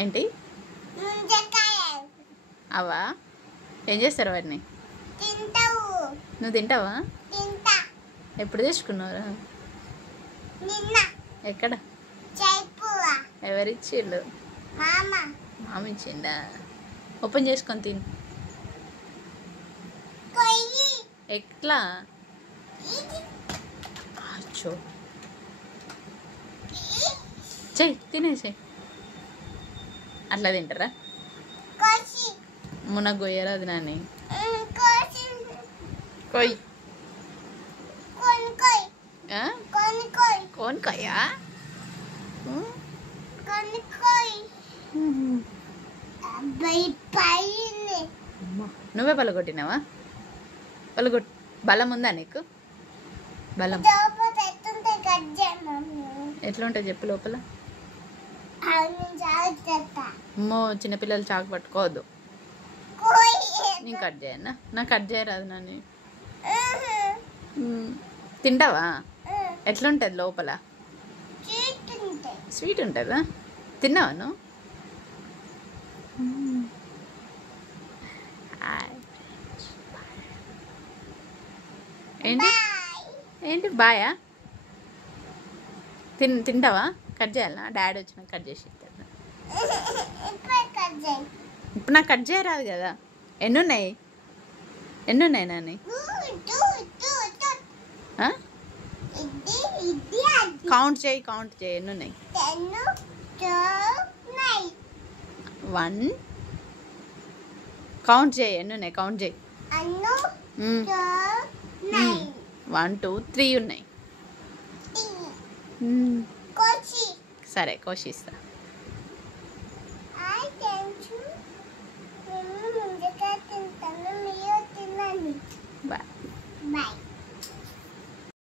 ఏంటి అవా? ఏం చేస్తారు వాటిని? నువ్వు తింటావా? ఎప్పుడు తెచ్చుకున్నావురా? ఎక్కడ? ఎవరిచ్చిళ్ళు? మామ ఇచ్చిండా? ఓపెన్ చేసుకొని తిను. ఎట్లా? అచ్చో చెయ్యి, తినేసేయి. అట్లా తింటారా? మునగ గొయ్యరా అది నాని? కొయ్ కోన్కాయా? నువ్వే పలగొట్టినావా? పలగొట్టు. బలం ఉందా నీకు? బలం ఎట్లా ఉంటుంది చెప్పు లోపల? అమ్మో, చిన్నపిల్లలు చాకు పట్టుకోవద్దు. నేను కట్ చేయనా? నాకు కట్ చేయరాదు నాని. తింటావా? ఎట్లుంటుంది లోపల? స్వీట్ ఉంటుందా? తిన్నావా నువ్వు? ఏంటి ఏంటి బాయా? తింటావా? కట్ చేయాలా? డాడీ వచ్చినా కట్ చేసి ఇస్తాను. ఇప్పుడు నాకు కట్ చేయరాదు కదా. ఎన్ని ఉన్నాయి నాని? కౌంట్ చేయి ఎన్ని ఉన్నాయి? 1 కౌంట్ చేయి ఎన్ని ఉన్నాయి? కౌంట్ చేయి. 1 2 3 ఉన్నాయి. సరే కోసిస్తా.